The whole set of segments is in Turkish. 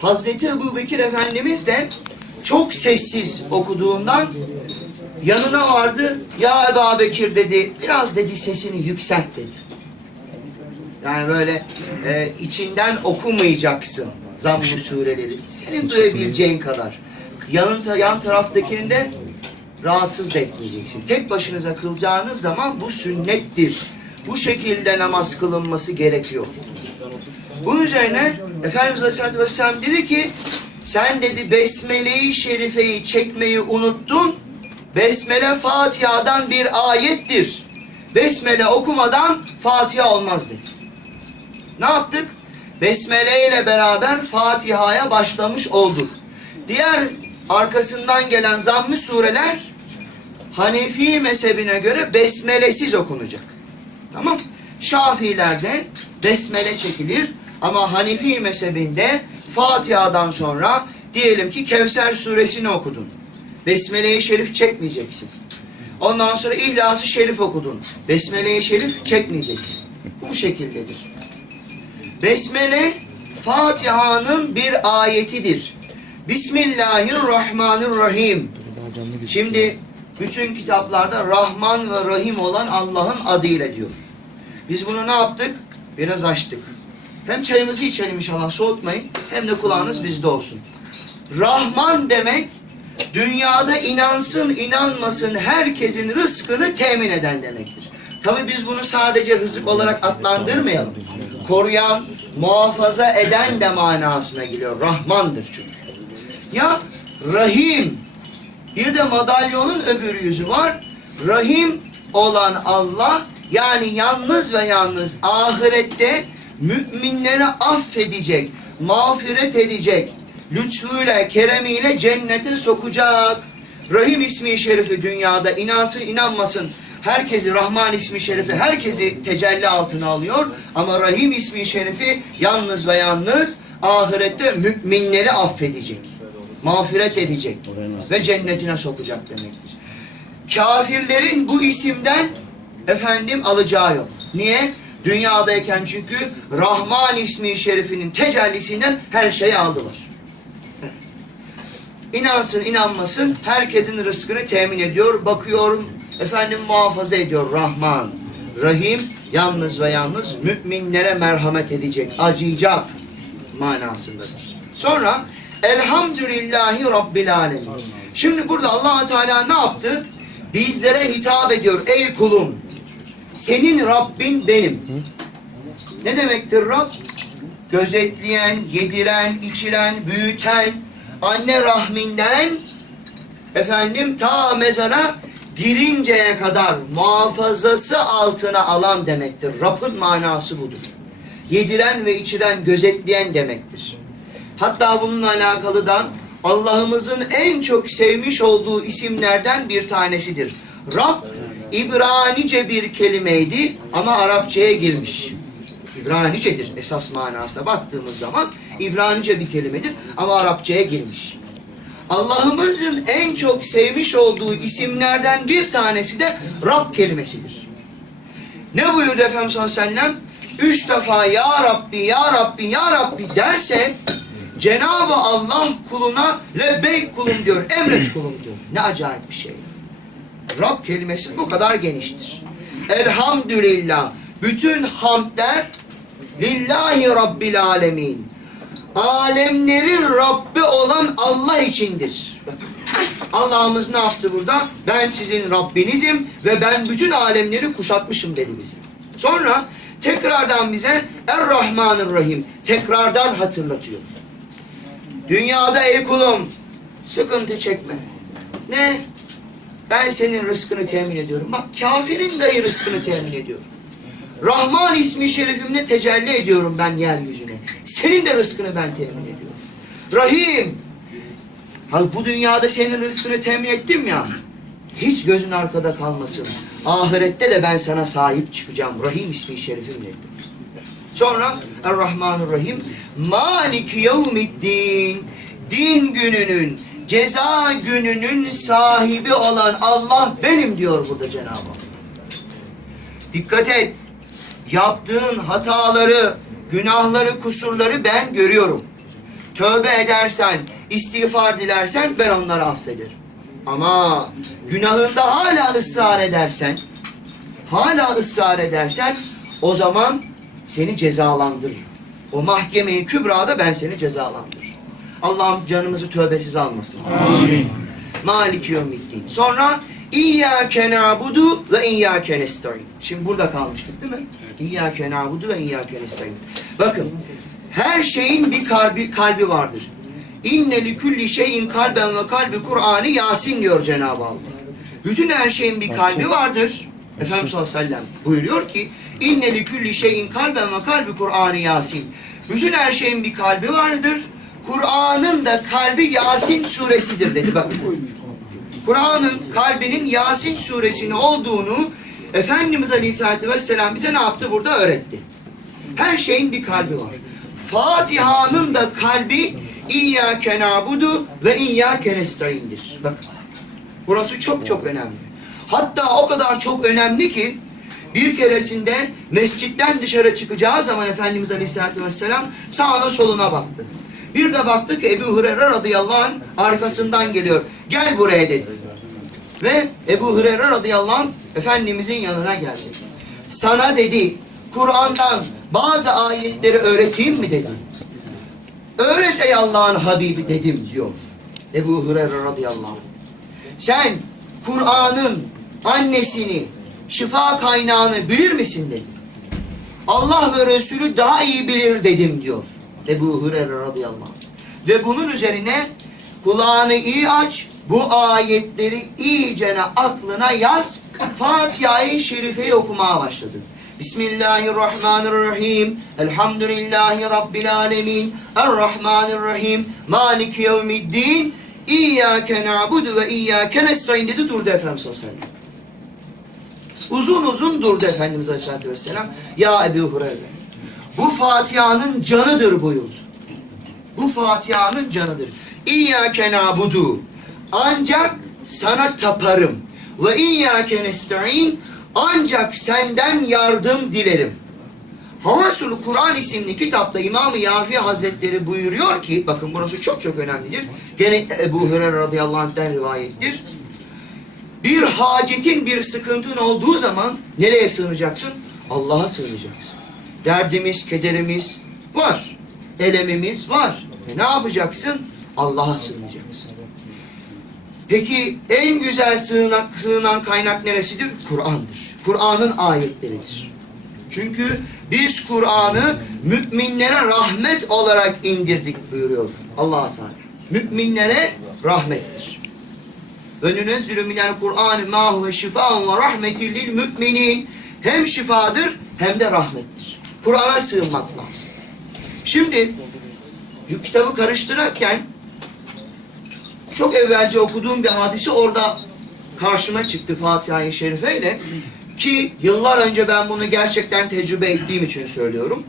Hazreti Ebu Bekir Efendimiz de çok sessiz okuduğundan yanına vardı. Ya Ebu Bekir dedi, biraz dedi sesini yükselt dedi. Yani böyle e, içinden okumayacaksın zamm-ı sureleri. Senin duyabileceğin kadar. Yanın, yan taraftakini de rahatsız da etmeyeceksin. Tek başınıza kılacağınız zaman bu sünnettir. Bu şekilde namaz kılınması gerekiyor. Bunun üzerine Efendimiz Aleyhisselatü Vesselam dedi ki sen dedi Besmele-i Şerife'yi çekmeyi unuttun. Besmele Fatiha'dan bir ayettir. Besmele okumadan Fatiha olmaz dedi. Ne yaptık? Besmele ile beraber Fatiha'ya başlamış olduk. Diğer arkasından gelen zamm-ı sureler Hanefi mezhebine göre besmelesiz okunacak. Tamam? Şafilerde besmele çekilir ama Hanefi mezhebinde Fatiha'dan sonra diyelim ki Kevser suresini okudun. Besmele-i Şerif çekmeyeceksin. Ondan sonra İhlas-ı Şerif okudun. Besmele-i Şerif çekmeyeceksin. Bu şekildedir. Besmele Fatiha'nın bir ayetidir. Bismillahirrahmanirrahim. Şimdi bütün kitaplarda Rahman ve Rahim olan Allah'ın adıyla diyor. Biz bunu ne yaptık? Biraz açtık. Hem çayımızı içelim inşallah soğutmayın hem de kulağınız bizde olsun. Rahman demek dünyada inansın inanmasın herkesin rızkını temin eden demektir. Tabi biz bunu sadece rızık olarak adlandırmayalım. Koruyan, muhafaza eden de manasına geliyor. Rahmandır çünkü. Ya Rahim. Bir de madalyonun öbür yüzü var. Rahim olan Allah yani yalnız ve yalnız ahirette müminleri affedecek, mağfiret edecek, lütfuyla, keremiyle cennete sokacak. Rahim ismi şerifi dünyada inansın inanmasın herkesi Rahman ismi şerifi herkesi tecelli altına alıyor ama Rahim ismi şerifi yalnız ve yalnız ahirette müminleri affedecek. Mağfiret edecek ve cennetine sokacak demektir. Kafirlerin bu isimden efendim alacağı yok. Niye? Dünyadayken çünkü Rahman ismi şerifinin tecellisinden her şeyi aldılar. İnansın inanmasın herkesin rızkını temin ediyor. Bakıyorum efendim muhafaza ediyor Rahman. Rahim yalnız ve yalnız müminlere merhamet edecek, acıyacak manasındadır. Sonra Elhamdülillahi Rabbil Alemin. Şimdi burada allah Teala ne yaptı? Bizlere hitap ediyor. Ey kulum senin Rabbin benim. Ne demektir Rab? Gözetleyen, yediren, içiren, büyüten, anne rahminden efendim ta mezara girinceye kadar muhafazası altına alan demektir. Rab'ın manası budur. Yediren ve içiren, gözetleyen demektir. Hatta bununla alakalı da Allah'ımızın en çok sevmiş olduğu isimlerden bir tanesidir. Rab İbranice bir kelimeydi ama Arapçaya girmiş. İbranicedir esas manasına baktığımız zaman İbranice bir kelimedir ama Arapçaya girmiş. Allah'ımızın en çok sevmiş olduğu isimlerden bir tanesi de Rab kelimesidir. Ne buyurdu Efendimiz sallallahu? Üç defa Ya Rabbi, Ya Rabbi, Ya Rabbi derse Cenab-ı Allah kuluna lebbeyk kulum diyor, emret kulum diyor. Ne acayip bir şey. Rab kelimesi bu kadar geniştir. Elhamdülillah. Bütün hamdler lillahi rabbil alemin. Alemlerin Rabbi olan Allah içindir. Allah'ımız ne yaptı burada? Ben sizin Rabbinizim ve ben bütün alemleri kuşatmışım dedi bize. Sonra tekrardan bize Er-Rahmanir-Rahim tekrardan hatırlatıyor. Dünyada ey kulum sıkıntı çekme. Ne? Ben senin rızkını temin ediyorum. Bak kafirin dahi rızkını temin ediyorum. Rahman ismi şerifimle tecelli ediyorum ben yeryüzüne. Senin de rızkını ben temin ediyorum. Rahim. Ha, bu dünyada senin rızkını temin ettim ya. Hiç gözün arkada kalmasın. Ahirette de ben sana sahip çıkacağım. Rahim ismi şerifimle. Sonra Er-Rahmanir-Rahim Malik yevmiddin Din gününün ceza gününün sahibi olan Allah benim diyor burada Cenab-ı Hak. Dikkat et. Yaptığın hataları, günahları, kusurları ben görüyorum. tövbe edersen, istiğfar dilersen ben onları affederim. Ama günahında hala ısrar edersen, hala ısrar edersen o zaman seni cezalandırır. O mahkemeyi kübrada ben seni cezalandırırım. Allah'ım canımızı tövbesiz almasın. Amin. Maliki yevmiddin. Sonra İyyâke na'budu ve iyyâke nestaîn. Şimdi burada kalmıştık değil mi? İyyâke na'budu ve iyyâke nestaîn. Bakın her şeyin bir kalbi kalbi vardır. İnne li kulli şeyin kalben ve kalbi Kur'an'ı Yasin diyor Cenab-ı Allah. Bütün her şeyin bir kalbi vardır. Efendimiz sallallahu aleyhi ve sellem buyuruyor ki İnne li kulli şeyin kalben ve kalbi Kur'an'ı Yasin. Bütün her şeyin bir kalbi vardır. Kur'an'ın da kalbi Yasin suresidir dedi bakın. Kur'an'ın kalbinin Yasin suresini olduğunu Efendimiz Aleyhisselatü Vesselam bize ne yaptı burada öğretti. Her şeyin bir kalbi var. Fatiha'nın da kalbi İyyâke nâbudu ve İyyâke nestaîn'dir. Bakın. Burası çok çok önemli. Hatta o kadar çok önemli ki bir keresinde mescitten dışarı çıkacağı zaman Efendimiz Aleyhisselatü Vesselam sağına soluna baktı. Bir de baktı ki Ebu Hureyre radıyallahu anh arkasından geliyor. Gel buraya dedi. Ve Ebu Hureyre radıyallahu anh Efendimizin yanına geldi. Sana dedi Kur'an'dan bazı ayetleri öğreteyim mi dedi. Öğret ey Allah'ın Habibi dedim diyor. Ebu Hureyre radıyallahu anh. Sen Kur'an'ın annesini, şifa kaynağını bilir misin dedi. Allah ve Resulü daha iyi bilir dedim diyor. Ebu Hureyre radıyallahu anh. Ve bunun üzerine kulağını iyi aç, bu ayetleri iyicene aklına yaz, Fatiha-i Şerife'yi okumaya başladı. Bismillahirrahmanirrahim. Elhamdülillahi Rabbil alemin. Errahmanirrahim. Maliki yevmiddin. İyyâke na'budu ve iyyâke nestaîn dedi durdu Efendimiz sallallahu aleyhi ve sellem. Uzun uzun durdu Efendimiz Aleyhisselatü Vesselam. Ya Ebu Hureyre. Bu Fatiha'nın canıdır buyurdu. Bu Fatiha'nın canıdır. İyyâke nâbudu. Ancak sana taparım. Ve iyyâke nesta'in. Ancak senden yardım dilerim. Havasul Kur'an isimli kitapta İmam-ı Yafi Hazretleri buyuruyor ki, bakın burası çok çok önemlidir. Gene Ebu Hureyre radıyallahu anh'ten rivayettir. Bir hacetin, bir sıkıntın olduğu zaman nereye sığınacaksın? Allah'a sığınacaksın. Derdimiz, kederimiz var. Elemimiz var. E ne yapacaksın? Allah'a sığınacaksın. Peki en güzel sığınak, sığınan kaynak neresidir? Kur'an'dır. Kur'an'ın ayetleridir. Çünkü biz Kur'an'ı müminlere rahmet olarak indirdik buyuruyor allah Teala. Müminlere rahmettir. Önünezzülü minel Kur'an ma huve şifaun ve rahmetil lil müminin. Hem şifadır hem de rahmettir. Kur'an'a sığınmak lazım. Şimdi kitabı karıştırırken çok evvelce okuduğum bir hadisi orada karşıma çıktı Fatiha-i Şerife ile ki yıllar önce ben bunu gerçekten tecrübe ettiğim için söylüyorum.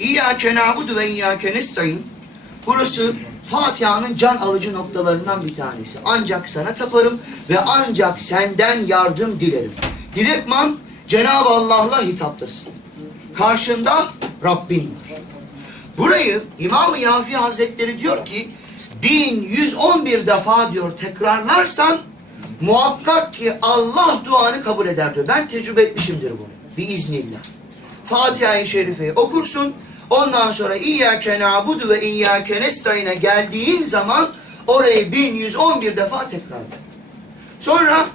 İyyâke na'budu ve iyyâke nestaîn. Burası Fatiha'nın can alıcı noktalarından bir tanesi. Ancak sana taparım ve ancak senden yardım dilerim. Direktman Cenab-ı Allah'la hitaptasın. Karşında Rabbin var. Burayı İmam-ı Yafi Hazretleri diyor ki 1111 defa diyor tekrarlarsan muhakkak ki Allah duanı kabul eder diyor. Ben tecrübe etmişimdir bunu. Biiznillah. Fatiha-i Şerife'yi okursun. Ondan sonra İyyâke nâbudu ve İyyâke nestaîn'e geldiğin zaman orayı 1111 defa tekrarla. Sonra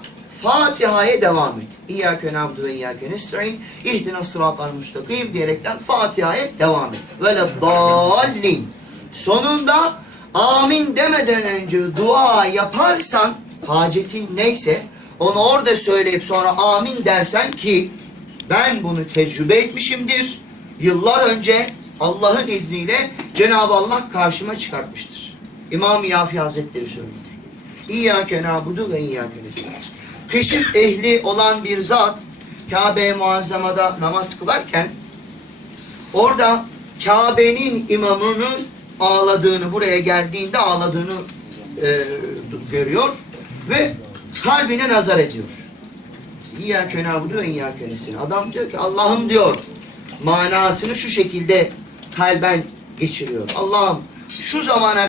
Fatiha'ya devam et. İyyâke nâbudu ve İyyâke nestaîn. İhdina sıratal müstakim diyerekten Fatiha'ya devam et. Ve leddallin. Sonunda amin demeden önce dua yaparsan hacetin neyse onu orada söyleyip sonra amin dersen ki ben bunu tecrübe etmişimdir. Yıllar önce Allah'ın izniyle Cenab-ı Allah karşıma çıkartmıştır. İmam-ı Yafi Hazretleri söylüyor. İyyâke nâbudu ve iyyâke nestaîn. Keşif ehli olan bir zat Kabe-i Muazzama'da namaz kılarken orada Kabe'nin imamının ağladığını, buraya geldiğinde ağladığını e, görüyor ve kalbine nazar ediyor. İyyâke nâbudu ve iyyâke nestaîn. Adam diyor ki Allah'ım diyor manasını şu şekilde kalben geçiriyor. Allah'ım şu zamana